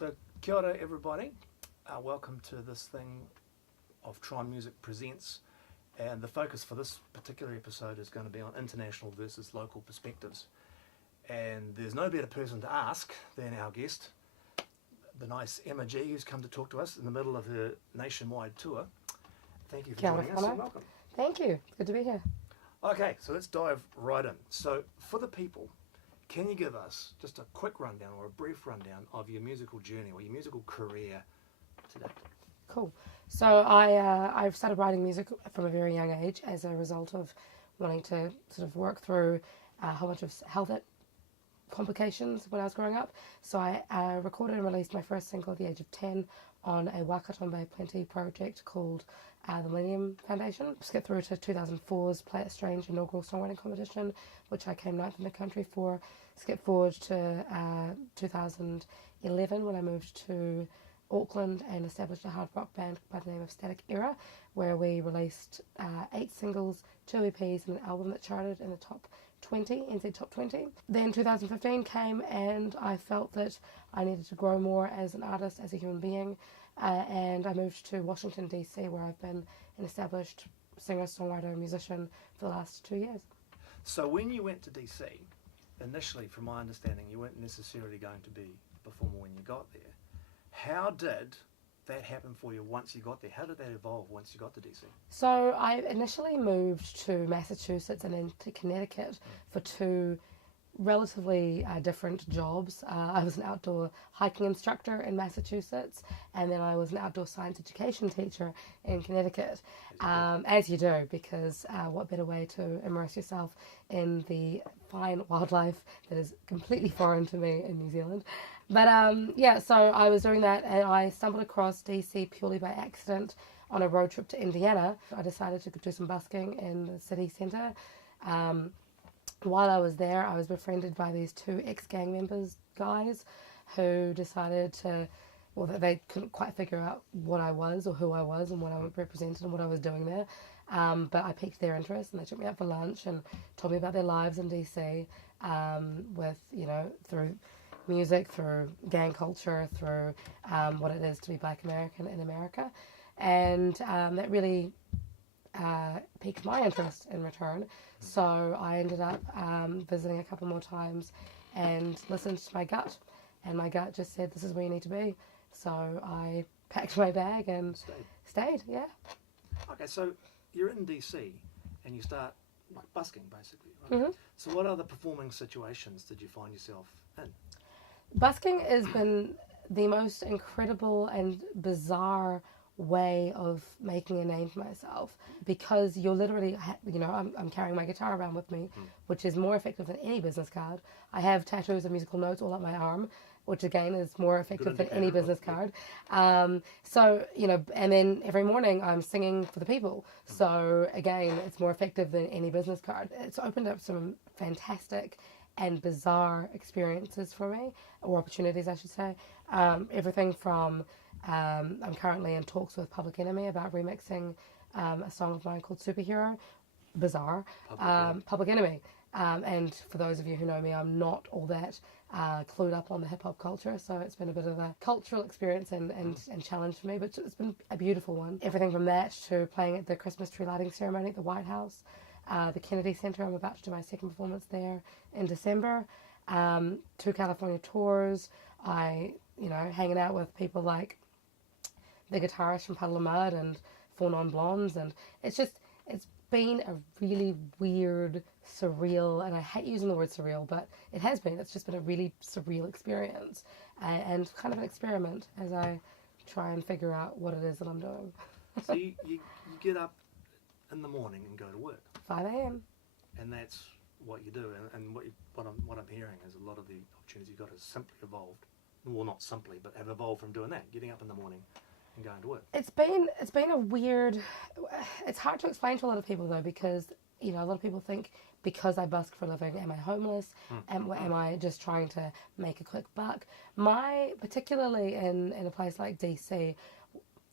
So, kia ora everybody. Welcome to this thing of Tron Music Presents. And the focus for this particular episode is going to be on international versus local perspectives. And there's no better person to ask than our guest, the nice Emma G, who's come to talk to us in the middle of her nationwide tour. Thank you for joining us and welcome. Thank you. It's good to be here. Okay, so let's dive right in. So for the people, can you give us just a quick rundown or a brief rundown of your musical journey or your musical career to date? Cool. So I've started writing music from a very young age as a result of wanting to sort of work through a whole bunch of health complications when I was growing up. So I recorded and released my first single at the age of 10 on a Wakatombe Plenty project called the Millennium Foundation. Skip through to 2004's Play It Strange inaugural songwriting competition, which I came 9th in the country for. Skip forward to 2011 when I moved to Auckland and established a hard rock band by the name of Static Era, where we released 8 singles, 2 EPs and an album that charted in the top 20, NZ Top 20. Then 2015 came and I felt that I needed to grow more as an artist, as a human being, and I moved to Washington DC, where I've been an established singer, songwriter, musician for the last 2 years. So when you went to DC, initially from my understanding you weren't necessarily going to be a performer when you got there. How did that happen for you once you got there? How did that evolve once you got to DC? So I initially moved to Massachusetts and then to Connecticut for 2 relatively different jobs. I was an outdoor hiking instructor in Massachusetts, and then I was an outdoor science education teacher in Connecticut, as you do, because what better way to immerse yourself in the fine wildlife that is completely foreign to me in New Zealand. But so I was doing that and I stumbled across DC purely by accident on a road trip to Indiana. I decided to do some busking in the city centre. While I was there, I was befriended by these 2 ex-gang members guys who decided that they couldn't quite figure out what I was or who I was and what I represented and what I was doing there. But I piqued their interest and they took me out for lunch and told me about their lives in DC through music, through gang culture, through what it is to be Black American in America. And that really piqued my interest in return. So I ended up visiting a couple more times and listened to my gut. And my gut just said, this is where you need to be. So I packed my bag and stayed, yeah. Okay, so you're in DC and you start like busking basically, right? Mm-hmm. So what other performing situations did you find yourself in? Busking has been the most incredible and bizarre way of making a name for myself, because you're literally, I'm carrying my guitar around with me, which is more effective than any business card. I have tattoos of musical notes all up my arm, which again is more effective than any business card. And then every morning I'm singing for the people. So again, it's more effective than any business card. It's opened up some fantastic and bizarre experiences for me, or opportunities I should say. Everything from I'm currently in talks with Public Enemy about remixing a song of mine called Superhero. Bizarre. Public Enemy. And for those of you who know me, I'm not all that clued up on the hip-hop culture, so it's been a bit of a cultural experience and challenge for me, but it's been a beautiful one. Everything from that to playing at the Christmas tree lighting ceremony at the White House, the Kennedy Center. I'm about to do my second performance there in December. 2 California tours. Hanging out with people like the guitarist from Puddle of Mud and 4 Non Blondes, and it's been a really weird, surreal, and I hate using the word surreal, but it has been. It's just been a really surreal experience and kind of an experiment as I try and figure out what it is that I'm doing. So you get up in the morning and go to work. 5 a.m. And that's what you do, and what I'm hearing is a lot of the opportunities you've got has simply evolved. Well, not simply, but have evolved from doing that, getting up in the morning and going to work. It's been a weird. It's hard to explain to a lot of people though, because a lot of people think because I busk for a living, am I homeless? Am I just trying to make a quick buck? Particularly in a place like DC,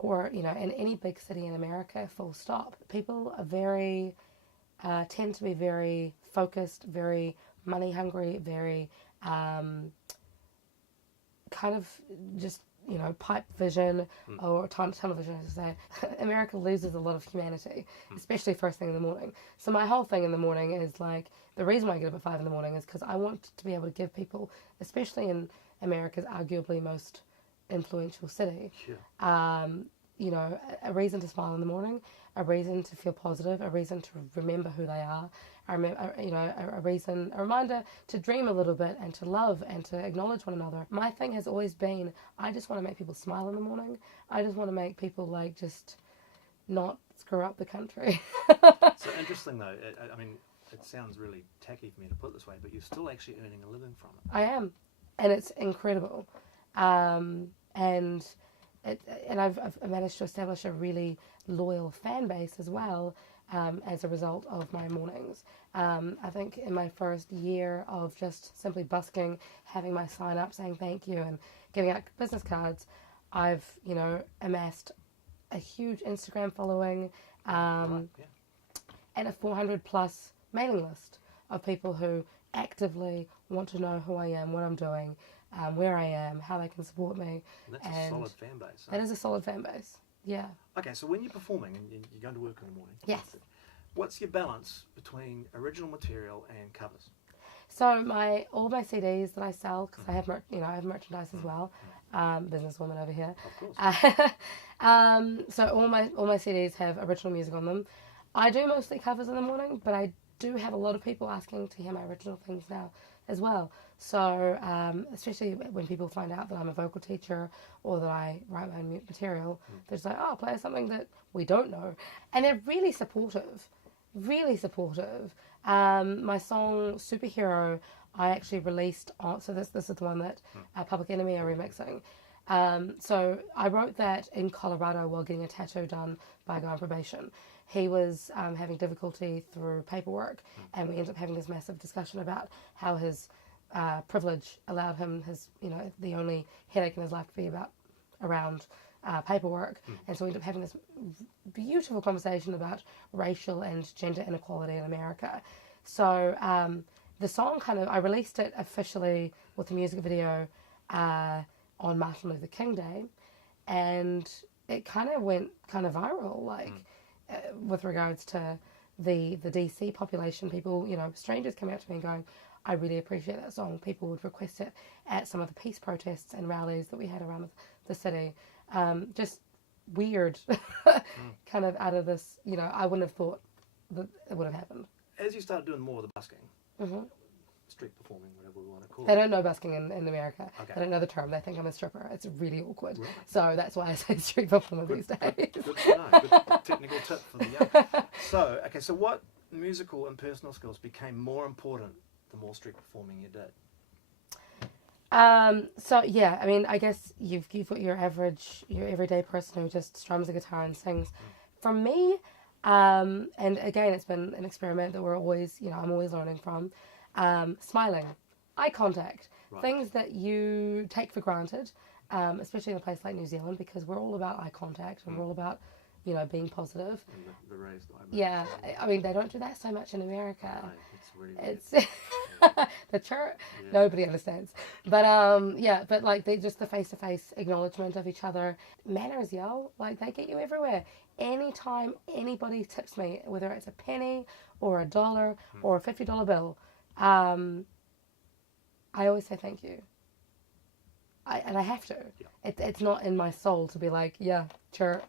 or in any big city in America, full stop, people are very tend to be very focused, very money hungry, very kind of just, pipe vision or tunnel vision, I should say. America loses a lot of humanity, especially first thing in the morning. So my whole thing in the morning is like, the reason why I get up at 5 in the morning is because I want to be able to give people, especially in America's arguably most influential city, a reason to smile in the morning, a reason to feel positive, a reason to remember who they are, a reminder to dream a little bit and to love and to acknowledge one another. My thing has always been, I just want to make people smile in the morning. I just want to make people like just not screw up the country. So interesting though. I mean, it sounds really tacky for me to put it this way, but you're still actually earning a living from it. I am, and it's incredible. And I've managed to establish a really loyal fan base as well, as a result of my mornings. I think in my first year of just simply busking, having my sign up saying thank you and giving out business cards, I've, amassed a huge Instagram following, and a 400 plus mailing list of people who actively want to know who I am, what I'm doing, where I am, how they can support me. And that's a solid fan base. That is a solid fan base, yeah. Okay, so when you're performing and you're going to work in the morning, yes, what's your balance between original material and covers? So all my CDs that I sell, because I have I have merchandise as well, businesswoman over here. Of course. So all my CDs have original music on them. I do mostly covers in the morning, but I do have a lot of people asking to hear my original things now as well. So especially when people find out that I'm a vocal teacher or that I write my own material, they're just like, oh, play us something that we don't know. And they're really supportive, really supportive. My song Superhero, I actually released on, so this is the one that Public Enemy are remixing. So I wrote that in Colorado while getting a tattoo done by a guy on probation. He was having difficulty through paperwork, and we ended up having this massive discussion about how his privilege allowed him the only headache in his life to be around paperwork. And so we ended up having this beautiful conversation about racial and gender inequality in America. So the song I released it officially with the music video on Martin Luther King Day, and it went viral, with regards to the DC population. People, strangers come out to me and going, I really appreciate that song. People would request it at some of the peace protests and rallies that we had around the city. Just weird, out of this, I wouldn't have thought that it would have happened. As you started doing more of the busking, street performing, whatever we want to call it. They don't know busking in America. Okay. They don't know the term. They think I'm a stripper. It's really awkward. Right. So that's why I say street performer these days. Good to know. Good technical tip for the young. So what musical and personal skills became more important the more street performing you did? I guess you've got your everyday person who just strums a guitar and sings. For me, and again, it's been an experiment that I'm always learning from. Smiling, eye contact, right. Things that you take for granted, especially in a place like New Zealand, because we're all about eye contact and we're all about, being positive. And the raised eyebrows. Yeah, I mean, they don't do that so much in America. No, it's really the church, nobody understands. But just the face-to-face acknowledgement of each other. Manners, yo, they get you everywhere. Anytime anybody tips me, whether it's a penny or $1 or a $50 bill, I always say thank you. I have to. Yeah. It's not in my soul to be like, yeah, sure,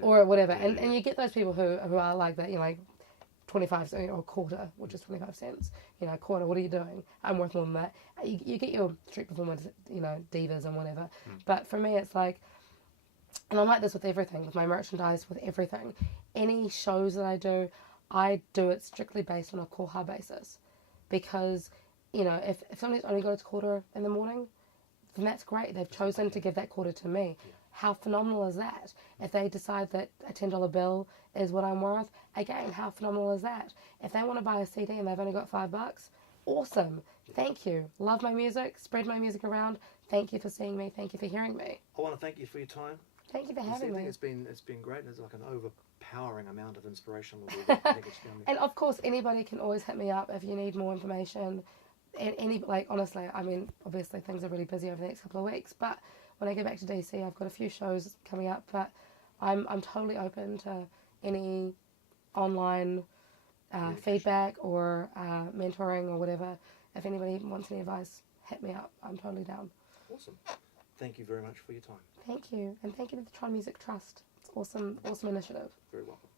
or whatever. And you get those people who are like that, 25 cents or a quarter, which is 25 cents. Quarter, what are you doing? I'm worth more than that. You get your street performers, divas and whatever. But for me, it's like, and I'm like this with everything, with my merchandise, with everything. Any shows that I do it strictly based on a koha basis. Because, if somebody's only got its quarter in the morning, then that's great. They've chosen to give that quarter to me. Yeah. How phenomenal is that? If they decide that a $10 bill is what I'm worth, again, how phenomenal is that? If they want to buy a CD and they've only got $5, awesome. Thank you. Love my music. Spread my music around. Thank you for seeing me. Thank you for hearing me. I want to thank you for your time. Thank you for having me. It's been great. There's like an overpowering amount of inspiration with all that packaged down there. And of course, anybody can always hit me up if you need more information. any, like, honestly, I mean, obviously things are really busy over the next couple of weeks, but when I get back to DC, I've got a few shows coming up, but I'm totally open to any online feedback or mentoring or whatever. If anybody wants any advice, hit me up. I'm totally down. Awesome. Thank you very much for your time. Thank you. And thank you to the Tron Music Trust. It's awesome initiative. Very welcome.